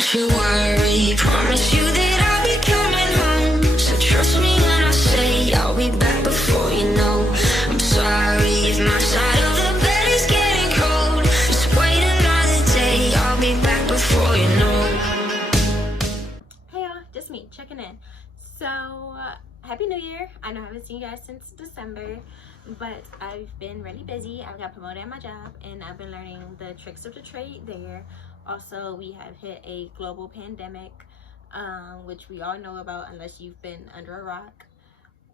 don't you worry, promise you that I'll be coming home. So trust me when I say I'll be back before you know. I'm sorry if my side of the bed is getting cold. Just wait another day, I'll be back before you know. Hey y'all, just me checking in. So happy new year. I know I haven't seen you guys since December, but I've been really busy. I got promoted at my job and I've been learning the tricks of the trade there. Also, we have hit a global pandemic, which we all know about unless you've been under a rock,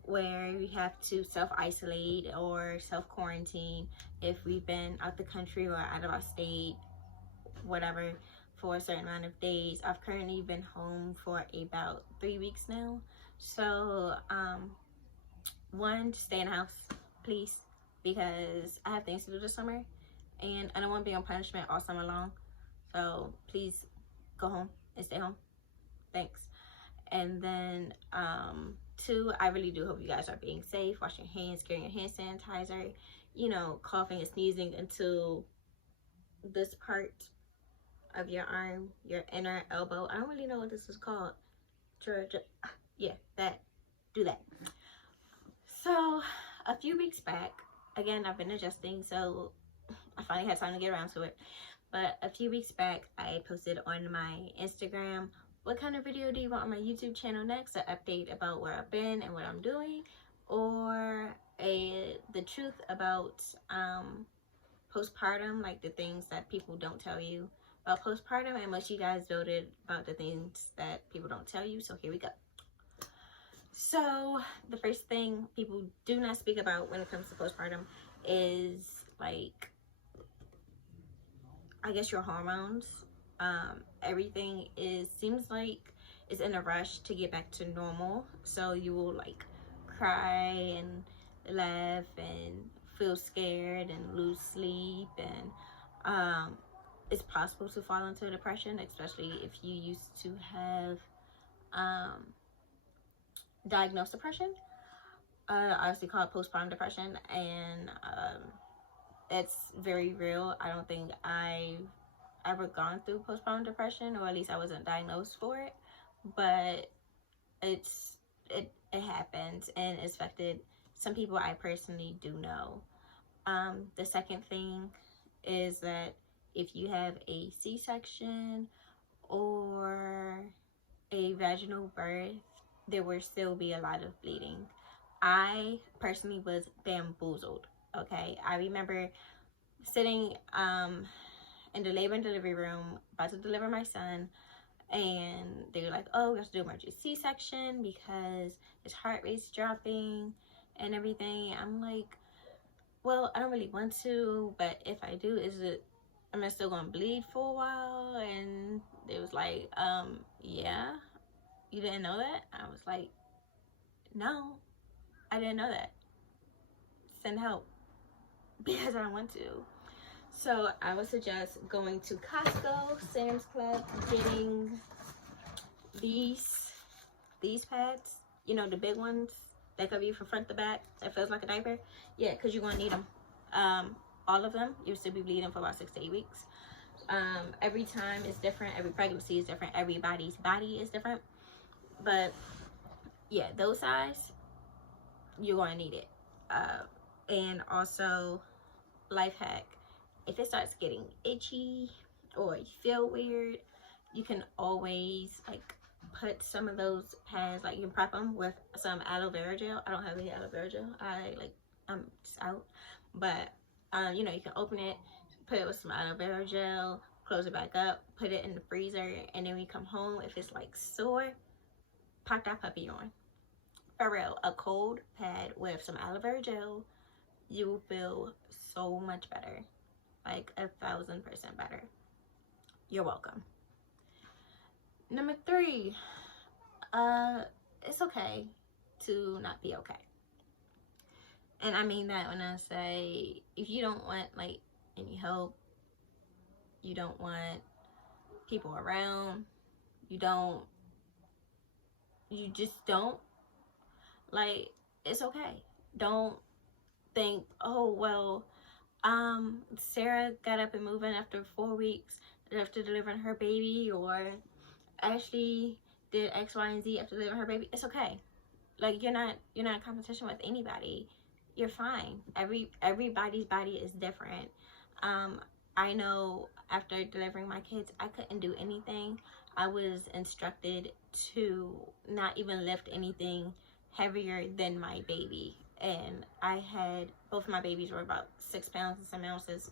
where we have to self-isolate or self-quarantine if we've been out the country or out of our state, whatever, for a certain amount of days. I've currently been home for about 3 weeks now. So one, stay in the house, please, because I have things to do this summer and I don't want to be on punishment all summer long. So please go home and stay home. Thanks. And then two, I really do hope you guys are being safe, washing your hands, carrying your hand sanitizer, you know, coughing and sneezing into this part of your arm, your inner elbow. I don't really know what this is called. Yeah, that. Do that. So a few weeks back, again, I've been adjusting, so I finally had time to get around to it. But a few weeks back, I posted on my Instagram, what kind of video do you want on my YouTube channel next? An update about where I've been and what I'm doing, or the truth about postpartum, like the things that people don't tell you about postpartum. And most of you guys voted about the things that people don't tell you, so here we go. So the first thing people do not speak about when it comes to postpartum is, like, I guess your hormones. Everything seems like it's in a rush to get back to normal, so you will like cry and laugh and feel scared and lose sleep, and it's possible to fall into depression, especially if you used to have diagnosed depression. I obviously call it postpartum depression, and it's very real. I don't think I've ever gone through postpartum depression, or at least I wasn't diagnosed for it, but it happens, and it's affected some people I personally do know. The second thing is that if you have a C-section or a vaginal birth, there will still be a lot of bleeding. I personally was bamboozled. Okay, I remember sitting in the labor and delivery room about to deliver my son, and they were like, oh, we have to do emergency C-section because his heart rate's dropping and everything. I'm like, well, I don't really want to, but if I do, am I still gonna bleed for a while? And they was like, yeah, you didn't know that? I was like, no, I didn't know that. Send help, because I don't want to. So I would suggest going to Costco, Sam's Club, getting these pads, you know, the big ones that cover you from front to back, that feels like a diaper. Yeah, because you're gonna need them. All of them. You'll still be bleeding for about 6 to 8 weeks. Every time is different, every pregnancy is different, everybody's body is different, but yeah, those size, you're gonna need it. And also, life hack, if it starts getting itchy or you feel weird, you can always like put some of those pads, like you can prep them with some aloe vera gel. I don't have any aloe vera gel, I'm just out, but you know, you can open it, put it with some aloe vera gel, close it back up, put it in the freezer, and then when you come home, if it's like sore, pop that puppy on. For real, a cold pad with some aloe vera gel, you will feel so much better, like 1,000% better. You're welcome. Number 3, it's okay to not be okay. And I mean that when I say, if you don't want like any help, you don't want people around, you just don't, like, it's okay. Don't think, oh, well, Sarah got up and moving after 4 weeks after delivering her baby, or Ashley did X, Y, and Z after delivering her baby. It's okay. Like, you're not in competition with anybody. You're fine. Everybody's body is different. I know after delivering my kids, I couldn't do anything. I was instructed to not even lift anything heavier than my baby. And I had, both of my babies were about 6 pounds and some ounces.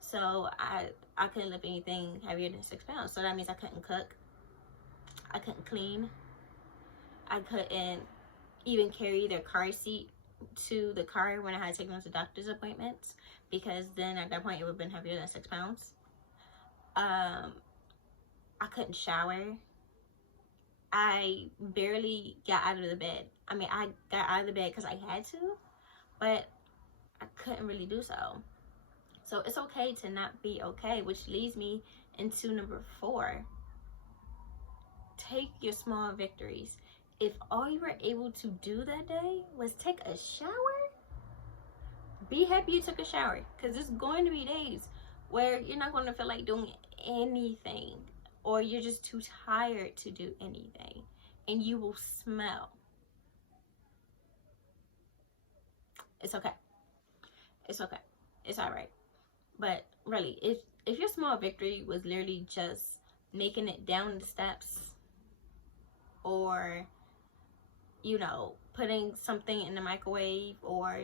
So I couldn't lift anything heavier than 6 pounds. So that means I couldn't cook. I couldn't clean. I couldn't even carry their car seat to the car when I had to take them to doctor's appointments, because then at that point it would have been heavier than 6 pounds. I couldn't shower. I barely got out of the bed. I mean, I got out of the bed because I had to, but I couldn't really do so. So it's okay to not be okay, which leads me into number 4. Take your small victories. If all you were able to do that day was take a shower, be happy you took a shower, because there's going to be days where you're not going to feel like doing anything, or you're just too tired to do anything, and you will smell. It's okay. It's okay. It's all right. But really, if your small victory was literally just making it down the steps, or, you know, putting something in the microwave, or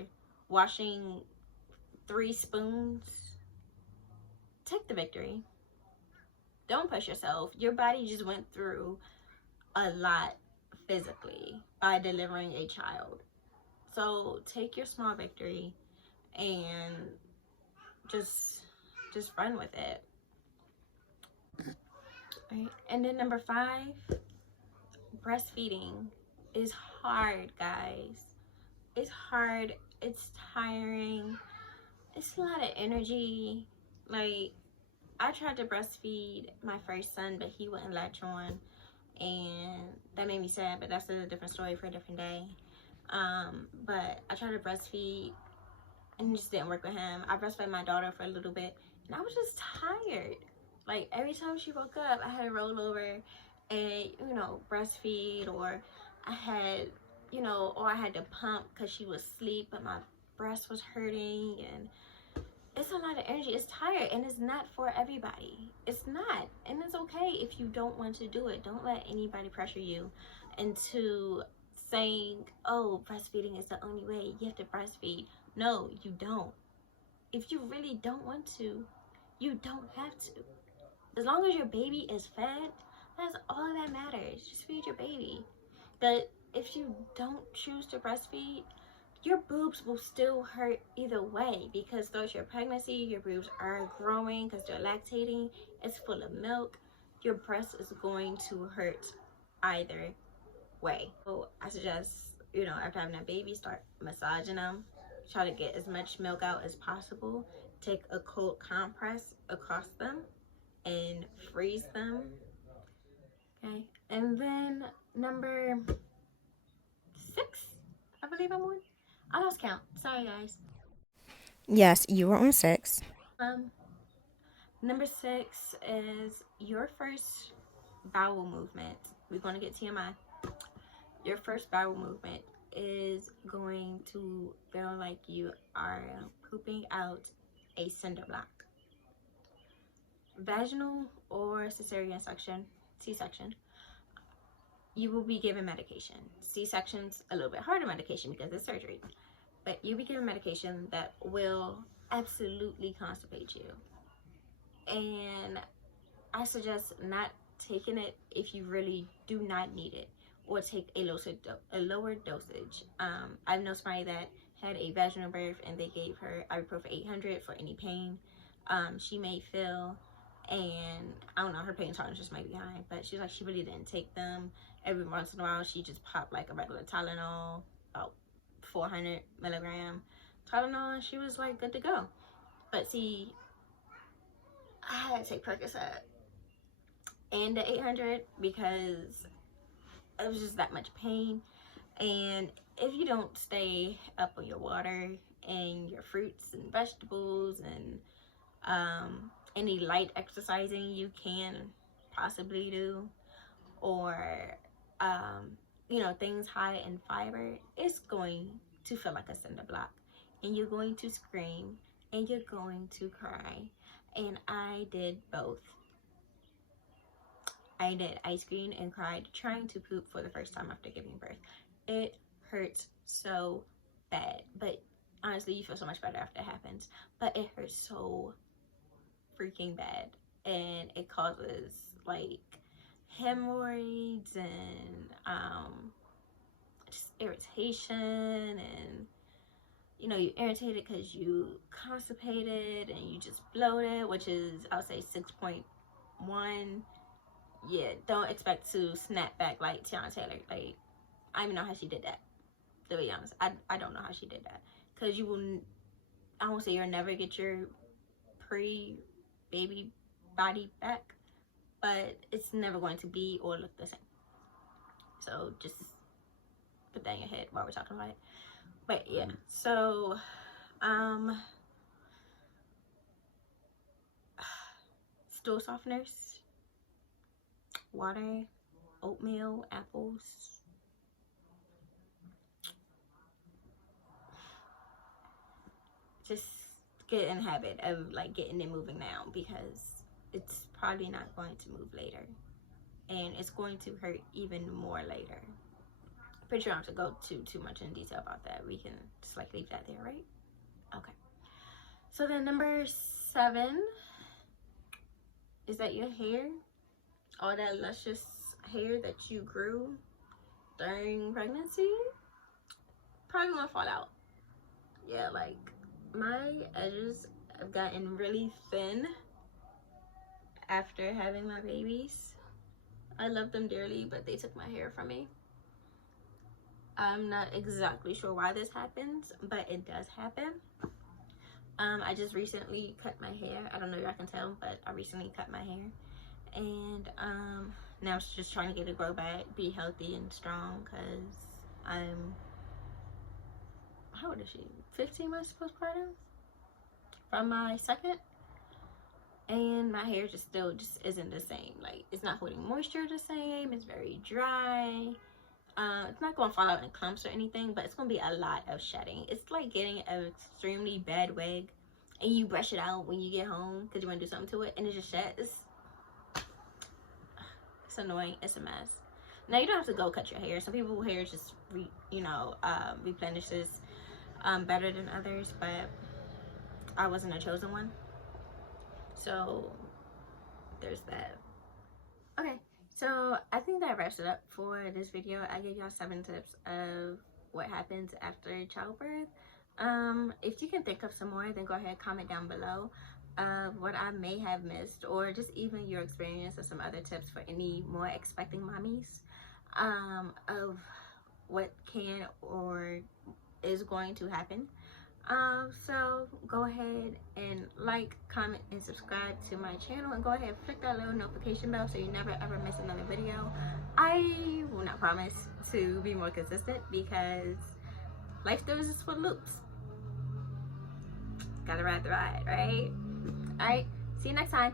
washing 3 spoons, take the victory. Don't push yourself. Your body just went through a lot physically by delivering a child. So take your small victory and just run with it. All right. And then number 5, breastfeeding is hard, guys. It's hard. It's tiring. It's a lot of energy. Like, I tried to breastfeed my first son, but he wouldn't latch on, and that made me sad, but that's a different story for a different day. But I tried to breastfeed and it just didn't work with him. I breastfed my daughter for a little bit, and I was just tired. Like, every time she woke up, I had to roll over and, you know, breastfeed, or I had, you know, or I had to pump because she was asleep, but my breast was hurting, and it's a lot of energy. It's tired, and it's not for everybody. It's not, and it's okay if you don't want to do it. Don't let anybody pressure you into saying, oh, breastfeeding is the only way, you have to breastfeed. No, you don't. If you really don't want to, you don't have to. As long as your baby is fed, that's all that matters. Just feed your baby. But if you don't choose to breastfeed, your boobs will still hurt either way, because throughout your pregnancy, your boobs are growing because they're lactating. It's full of milk. Your breast is going to hurt either way. So I suggest, you know, after having a baby, start massaging them. Try to get as much milk out as possible. Take a cold compress across them and freeze them. Okay, and then number 6, I believe I'm on. I lost count. Sorry, guys. Yes, you were on 6. Number 6 is your first bowel movement. We're going to get TMI. Your first bowel movement is going to feel like you are pooping out a cinder block. Vaginal or cesarean section, C-section, you will be given medication. C-section's a little bit harder medication because it's surgery, but you'll be given medication that will absolutely constipate you. And I suggest not taking it if you really do not need it, or take a lower dosage. I know somebody that had a vaginal birth and they gave her ibuprofen 800 for any pain she may feel, and I don't know, her pain tolerance just might be high, but she's like, she really didn't take them. Every once in a while she just popped like a regular Tylenol, about 400 milligram Tylenol, and she was like good to go. But see, I had to take Percocet and the 800 because it was just that much pain. And if you don't stay up on your water and your fruits and vegetables and any light exercising you can possibly do, or you know, things high in fiber, it's going to feel like a cinder block, and you're going to scream and you're going to cry. And I did both. I screamed and cried trying to poop for the first time after giving birth. It hurts so bad, but honestly, you feel so much better after it happens. But it hurts so freaking bad, and it causes like hemorrhoids and just irritation, and you know, you're irritated because you constipated and you just bloated, which is, I'll say, 6.1. Yeah, don't expect to snap back like Tiana Taylor. Like, I don't even know how she did that, to be honest. I don't know how she did that, because you will, I won't say you'll never get your pre-baby body back, but it's never going to be or look the same. So just put that in your head while we're talking about it. But yeah, so stool softeners, water, oatmeal, apples. Just get in the habit of like getting it moving now, because it's probably not going to move later, and it's going to hurt even more later. Pretty sure I don't have to go too much in detail about that. We can just like leave that there, right? Okay. So then number 7 is that your hair, all that luscious hair that you grew during pregnancy, probably gonna fall out. Yeah, like my edges have gotten really thin after having my babies. I love them dearly, but they took my hair from me. I'm not exactly sure why this happens, but it does happen. I just recently cut my hair. I don't know if y'all can tell, but I recently cut my hair. And now I'm just trying to get it grow back, be healthy and strong, because I'm, how old is she? 15 months postpartum from my second. And my hair just still isn't the same. Like, it's not holding moisture the same. It's very dry. It's not going to fall out in clumps or anything, but it's going to be a lot of shedding. It's like getting an extremely bad wig and you brush it out when you get home because you want to do something to it, and it just sheds. It's annoying. It's a mess. Now, you don't have to go cut your hair. Some people's hair just replenishes better than others, but I wasn't a chosen one. So there's that. Okay. So I think that wraps it up for this video. I gave y'all 7 tips of what happens after childbirth. If you can think of some more, then go ahead, comment down below what I may have missed, or just even your experience or some other tips for any more expecting mommies, of what can or is going to happen. So go ahead and like, comment, and subscribe to my channel, and go ahead and flick that little notification bell so you never ever miss another video. I will not promise to be more consistent, because life throws us for loops. Gotta ride the ride, right? Alright, see you next time.